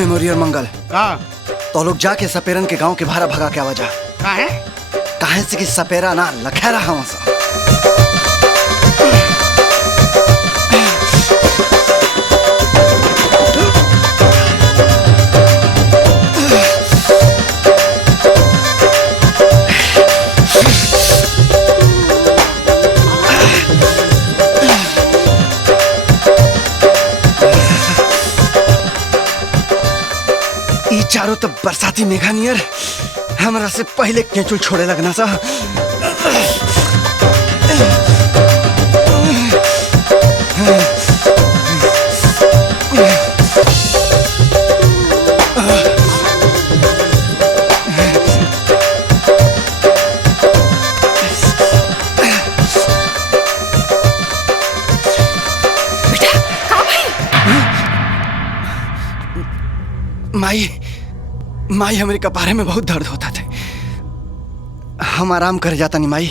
मेमोरियल मंगल का तो लोग जाके सपेरन के गांव के भारा भगा के आवाजा का है? काहे से कि सपेरा ना लखेरा हम सा। ई चारों तब बरसाती मेघा नियर हमरा से पहले केचुल छोड़े लगना सा। माई माई हमारे कपारे में बहुत दर्द होता थे। हम आराम कर जाता नहीं माई।